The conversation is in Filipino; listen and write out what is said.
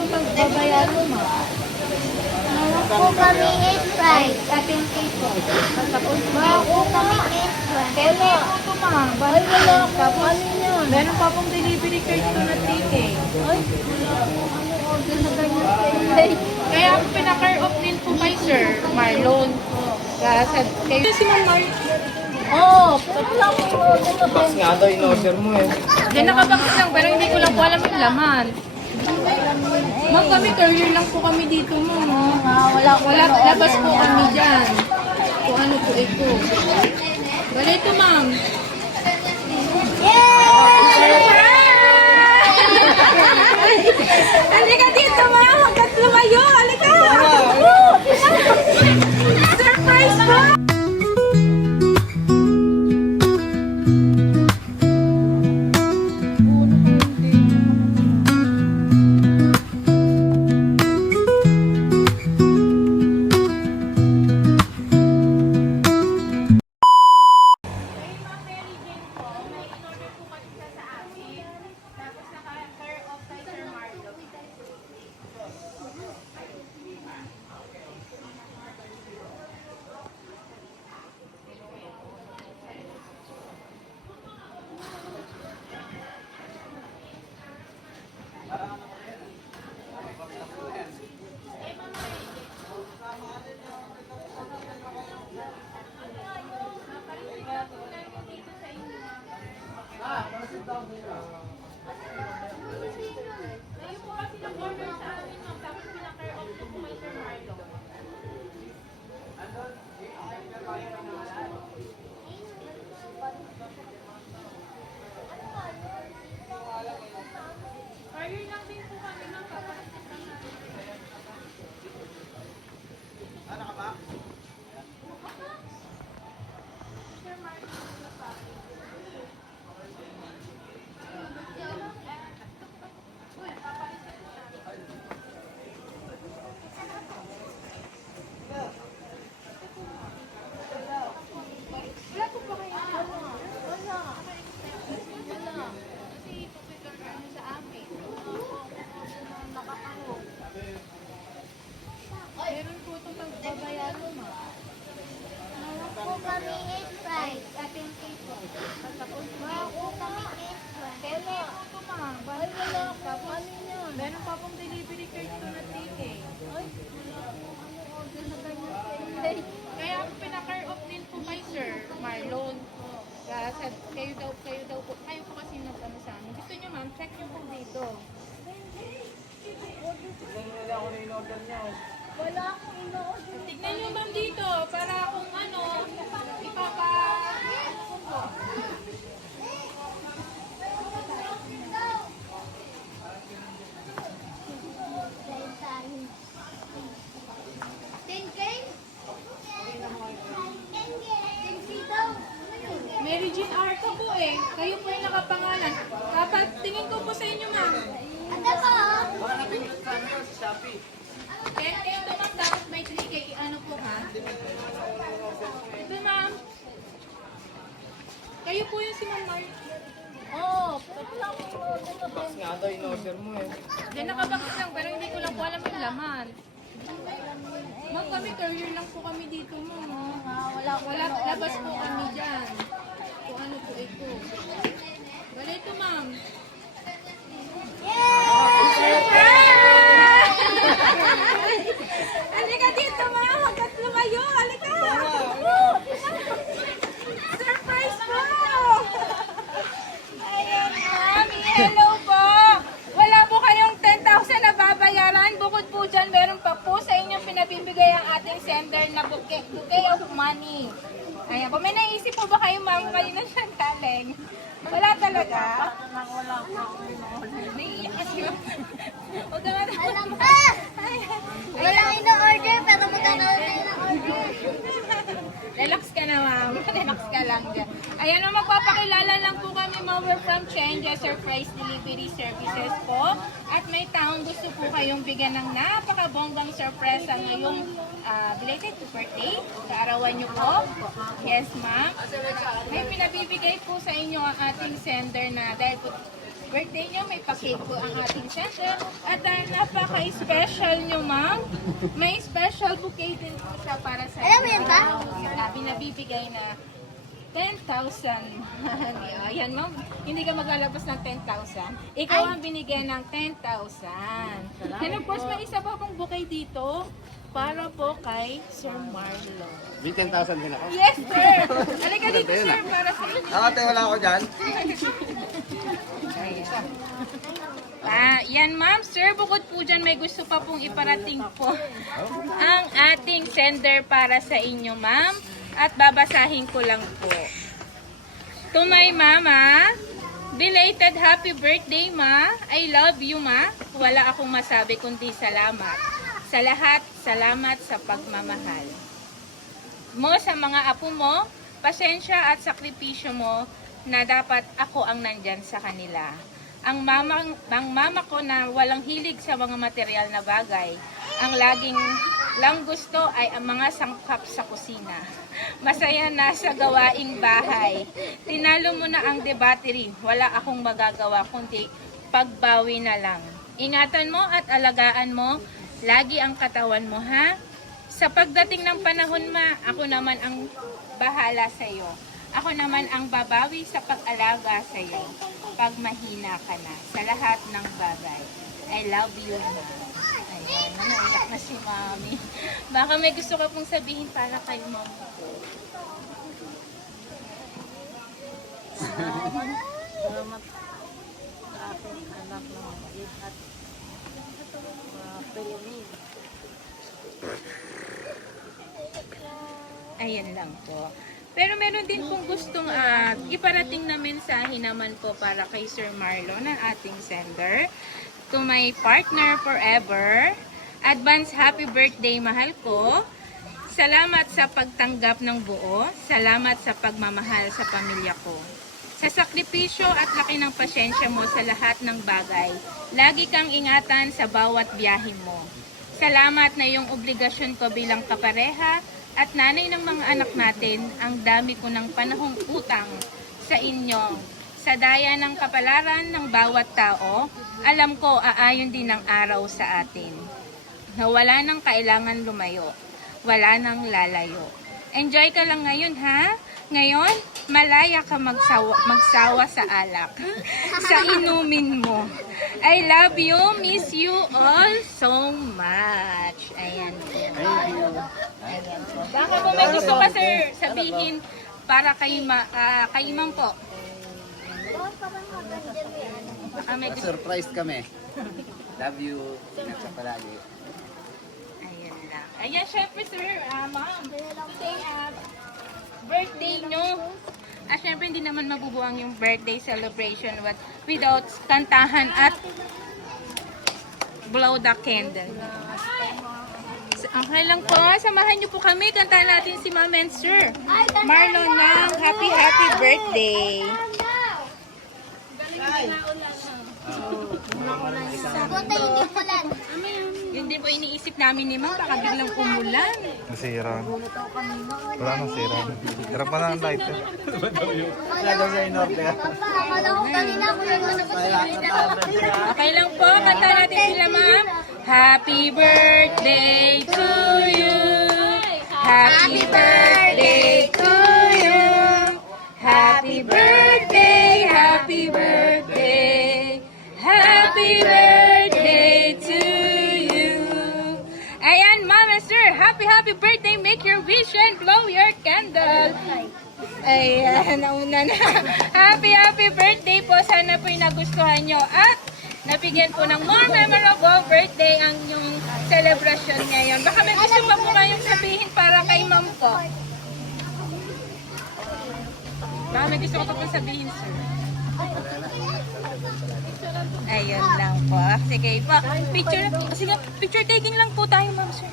itong pagbabayaran mo, ma'am? Po kami 8-5. 7K po. Tapos Po kami 8-5. 10K po ito, ma'am. Ay, wala po. Tapos, Ano yun? meron pa pong delivery charge to na 3K. Ay, wala po kami order na ganyan sa inyo. Kaya ako pinaka-care off din po kay Sir Marlon. Kaya kayo si Ma'am Mar. Oo, wala po order na Box nga daw, in-order mo eh. Diyan nakabox lang, pero hindi ko lang po alam yung laman. Ma'am, kami courier lang po kami dito, ma'am. Wala po. Wala, labas po kami dyan. Kung ano po ito. Bala ito, ma'am. Halika dito, ma'am. Hanggat lumayo. Halika. Surprise po. Meron po itong pagbabayaran mo, ma'am. Po kami 8-5. 7K po. Tapos, Po kami 8-5. 10K po ito, ma'am. Ay, wala po. Tapos, Ano yun? meron pa pong delivery charge to na 3K. Ay, wala po kami order na ganyan sa inyo. Kaya ako pinaka-care off din po kay Sir Marlon. Kaya kayo daw po, kayo po kasi nag-ano sa amin. Gusto nyo, ma'am, check nyo po dito. Tignan nila ako na in-order niya. Wala akong ino-order. Tignan nyo, ma'am, dito para kung ano, ano po. Mary Jean Arca po eh. Kayo po yung nakapangalan. Dapat tingin ko po sa inyo, ma'am. Baka napindot sa amin sa Shopee. Kaya ito, ma'am, dapat may 3K. Ano po, ha? Ito, ma'am. Kayo po yung si Ma'am Mar. Oo, wala akong order na Box nga daw, in-order mo eh. Diyan nakabox lang, pero hindi ko lang po alam yung laman. Ma'am, kami courier lang po kami dito, ma'am. Wala, labas po kami dyan. Kung ano po ito. Bala ito, ma'am. Halika dito, ma'am. Hanggat lumayo. Halika. Surprise po. Ayan, ma'am. Hello po. Wala po kayong 10,000 na babayaran. Bukod po dyan, meron pa po sa inyong pinabibigay ang ating sender na bouquet of money. Ayan po. May naisip po ba kayo, ma'am? Kayo na siyang galing. Wala talaga. wala po akong ino-order. Naiiyak kasi. Huwag naman. Alam ka! Wala ino-order, pero magkakaroon tayo ng order. Relax ka na, ma'am. Relax ka lang dyan. Ayan, ma'am, magpapakilala lang po kami, ma'am. We're from Change Surprise Delivery Services po. At may taong gusto po kayong bigyan ng napakabonggang sorpresa ngayong belated birthday. Kaarawan niyo po. Yes, ma'am. May pinabibigay po sa inyo ang ating sender na dahil po birthday nyo, may pa-cake po ang ating center. At dahil napaka-special nyo, ma'am, may special bouquet din po siya para sa Alam mo yan ba? Binabibigay na 10,000. Ayan, ma'am. Hindi ka maglalabas ng 10,000. Ikaw ang binigyan ng 10,000. And of course, may isa pa pong bouquet dito para po kay Sir Marlo. May 10,000 din ako. Yes, sir! Halika dito, sir, para sa inyo. Ate, wala ako dyan. Yan, ma'am. Sir, bukod po dyan, may gusto pa pong iparating po ang ating sender para sa inyo, ma'am. At babasahin ko lang po. To my mama, belated happy birthday, ma. I love you, ma. Wala akong masabi kundi salamat. Sa lahat, salamat sa pagmamahal mo sa mga apo mo, pasensya at sakripisyo mo na dapat ako ang nandyan sa kanila. Ang mama ko na walang hilig sa mga material na bagay, ang laging lang gusto ay ang mga sangkap sa kusina. Masaya na sa gawaing bahay. Tinalo mo na ang debate rin. Wala akong magagawa kundi pagbawi na lang. Ingatan mo at alagaan mo lagi ang katawan mo, ha? Sa pagdating ng panahon, ma, ako naman ang bahala sa iyo. Ako naman ang babawi sa pag-alaga sa iyo pag mahina ka na sa lahat ng bagay. I love you, ma. Ayan, naiyak na si mami. Baka may gusto ka pong sabihin para kay mom ko. Salamat sa aking anak na mabait at Pilipin. Ayan lang po. Pero meron din pong gustong iparating na mensahe naman po para kay Sir Marlon, ang ating sender. To my partner forever, advance happy birthday, mahal ko. Salamat sa pagtanggap ng buo. Salamat sa pagmamahal sa pamilya ko. Sa sakripisyo at laki ng pasyensya mo sa lahat ng bagay. Lagi kang ingatan sa bawat biyahe mo. Salamat na yung obligasyon ko bilang kapareha at nanay ng mga anak natin. Ang dami ko ng panahong utang sa inyo. Sa daya ng kapalaran ng bawat tao, alam ko aayon din ang araw sa atin. Na wala nang kailangan lumayo. Wala nang lalayo. Enjoy ka lang ngayon, ha? Ngayon, malaya ka magsawa sa alak. Sa inumin mo. I love you, miss you all so much. Ayan po. Ayan po. Baka po may gusto ka, sir, sabihin para kay ma'am po. Baka may gusto. Surprise kami. Love you. Ingat ka palagi. Ayan lang. Ayan, syempre, sir, ma'am. Today, birthday nyo. Syempre, hindi naman mabubuang yung birthday celebration without kantahan at blow the candle. Okay lang po. Samahan niyo po kami. Kantahan natin si Ma'am and Sir Marlon ng happy birthday. Buti hindi pulan. Yun din po iniisip namin ni Ma'am. Baka biglang umulan. Nasira. Wala nang sira. Hirap pa na ang lighter. Wala daw sa in-order. Papa, akala ko kanina ako yung ano pa Okay lang po. Kantahan natin sila, Ma'am. Happy birthday to you. Happy birthday to you. Happy birthday, happy birthday. Happy birthday to you. Ayan, Ma'am and Sir, happy birthday. Make your wish and blow your candle. Ayan, nauna na. Happy birthday po. Sana po'y nagustuhan nyo. At nabigyan po ng more memorable birthday ang inyong celebration ngayon. Baka may gusto pa po kayong sabihin para kay ma'am ko. Baka may gusto ko pa po sabihin, sir. Ayun lang po. Sige po. Picture taking lang po tayo, ma'am, sir.